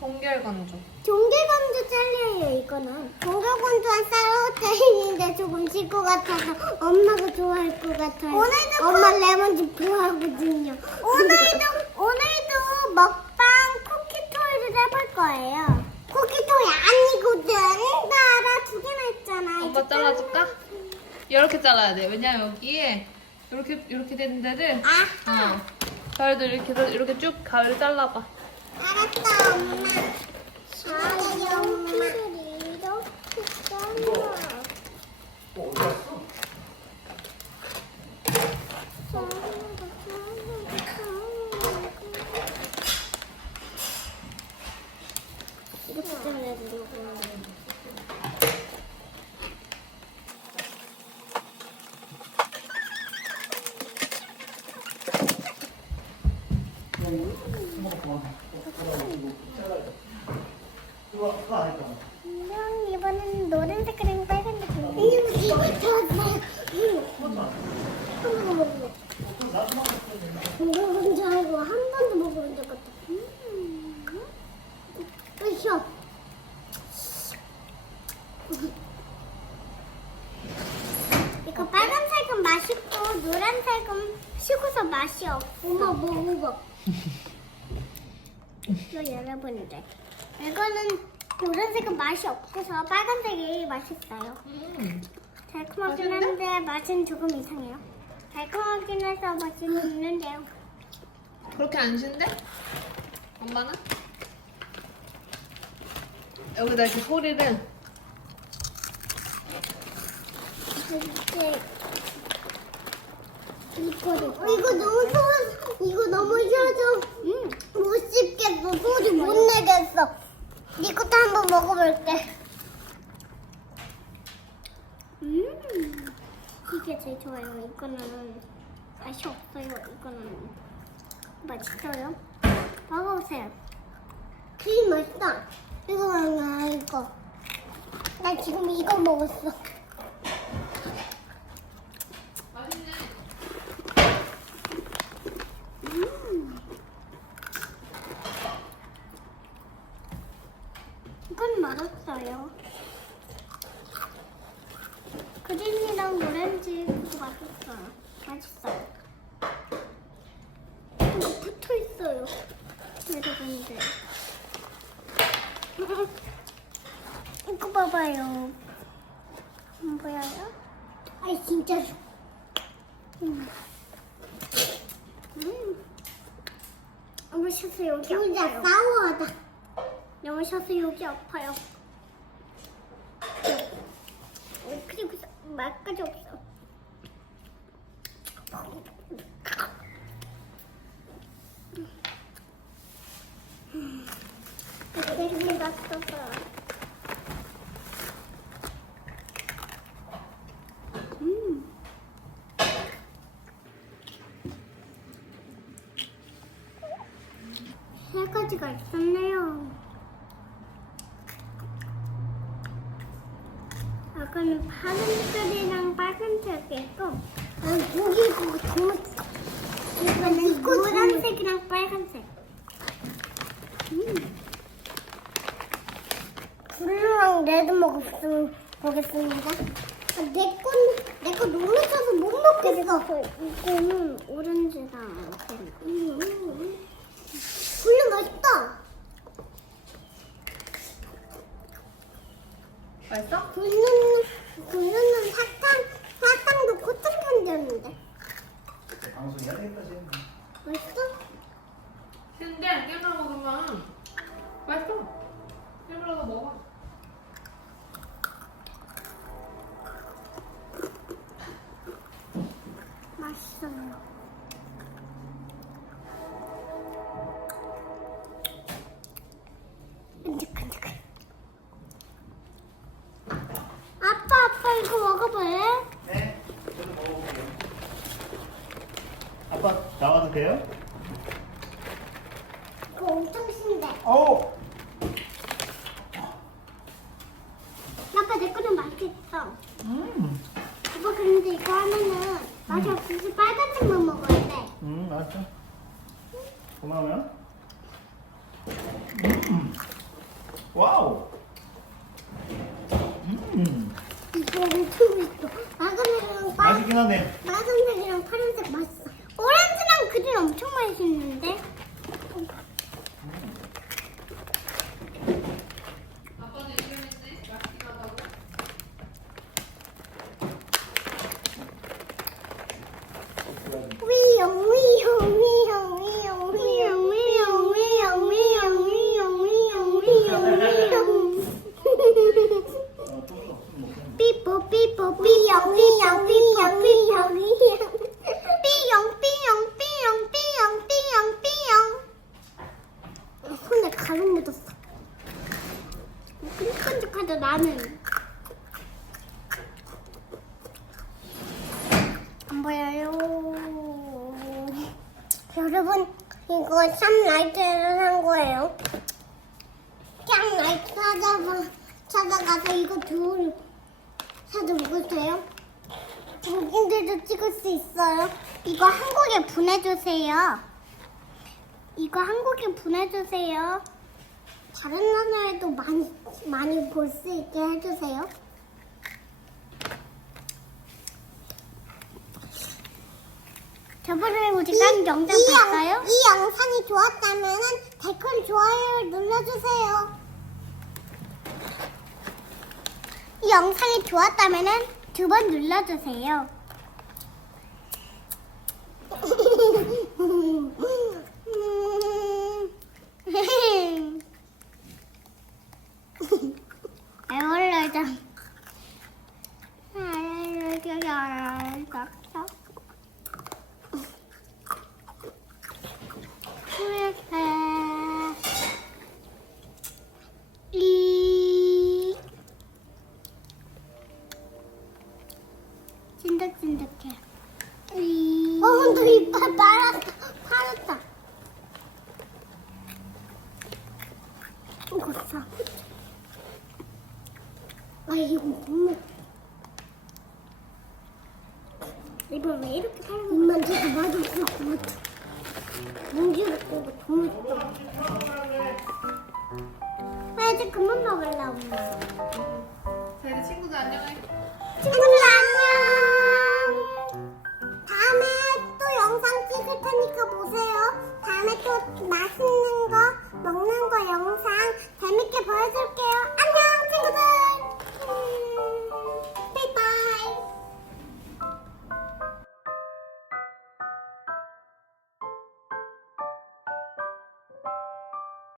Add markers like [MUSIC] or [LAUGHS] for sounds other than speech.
종결건조. 종개건조 잘려요 이거는 종개건조한 쌀로테인인데 조금 질 것 같아서 엄마가 좋아할 것 같아요 오늘도 엄마 레몬즙 좋아하거든요 오늘도 [LAUGHS] 오늘도 먹방 쿠키토이를 해볼 거예요 쿠키토이 아니거든 나 알아 두 개나 있잖아 엄마 잘라줄까? 이렇게 잘라야 돼. 왜냐면 여기에 이렇게 이렇게 된 데를 아 어. 가위도 이렇게 이렇게 쭉 가위를 잘라봐. 알았어 엄마 아이 엄마 이렇게 잘라 이렇게 잘라야 되려고 그 먹어본 적 하고 한 번도 먹어본 적 없다. 음. 으쌰. 이거 빨간색은 맛있고 노란색은 식어서 맛이 없어. 엄마 먹어봐. 이거 열어보는데 이거는 노란색은 맛이 없어서 빨간색이 맛있어요. 음. 달콤하긴? 한데 맛은 조금 이상해요. 달콤하긴 해서 맛은 있는데요. 그렇게 안 신데? 엄마는? 여기다 이렇게 소리를 이거를 이거 너무 좋아 이거 너무 좋아서 음, 못 씹겠어 소리 못 내겠어 이것도 한번 먹어볼게 음 이게 제일 좋아요 이거는 맛이 없어요. 이거는 맛있어요? 먹어보세요. 크림 맛있다. 이거 아니야 이거. 나 지금 이거 먹었어. 맛있네. 이건 맛없어요. 그린이랑 오렌지 그거 맛있어요. 맛있어요. 이거 붙어 있어요. 여러분들. [LAUGHS] 이거 봐봐요. 안 보여요? 아이 진짜. 음. 음. 엄마 셔서 여기 둘다 싸워하다. 영어 셔서 여기 아파요. 어, 그리고 사- 말까지 없어. 그때 났어서. 음. 세 가지가 있었네요. 아까는 파란색이랑 빨간색이 있고, 아, 고기 그거 정말 이거는 노란색이랑 빨간색. 음. 블루랑 레드 먹었으면 보겠습니다. 아, 내 건, 내거 놀라져서 못 먹겠어. 이거는 오렌지랑 음, 음, 음. 블루 맛있다. 맛있어? 블루는, 블루는 사탕, 사탕 넣고 탕탕이었는데. 방송 해야 되겠다 지금. 맛있어? 신데 깨물어 먹으면 맛있어. 깨물어서 먹어. 나와도 돼요? 이거 엄청 신데. 어. 아빠 내 거는 맛있어. 음. 아빠 그런데 이거 하면은 맛이 없어서 빨간색만 먹어야 돼. 음 맛있어. 고마워요. 와우. 음. 이거 엄청 맛있어. 맛있긴 하네. 여러분 이거 쌈라이트에서 산 거예요. 쌈라이트 찾아봐 찾아가서 이거 둘 사도 먹으세요. 당신들도 찍을 수 있어요. 이거 한국에 보내주세요. 이거 한국에 보내주세요. 다른 나라에도 많이 많이 볼 수 있게 해주세요 저번에 우리가 영상 볼까요? 이 영상이 좋았다면 댓글 좋아요 눌러주세요. 이 영상이 좋았다면 두 번 눌러주세요. 애월래자. 이 찐득찐득해. 이. 어, 너 이빨 빨았어. 파랗다. 사. 아, 이거 너무. 이번 왜 이렇게 파는 거야? 입만 되게 맛없어. 뭉지를 보고 너무 맛있어. 나 이제 그만 먹을래, 엄마. 자 이제 친구들 안녕해. 친구들 안녕. 다음에 또 영상 찍을 테니까 보세요. 다음에 또 맛있는 영상 재밌게 보여줄게요.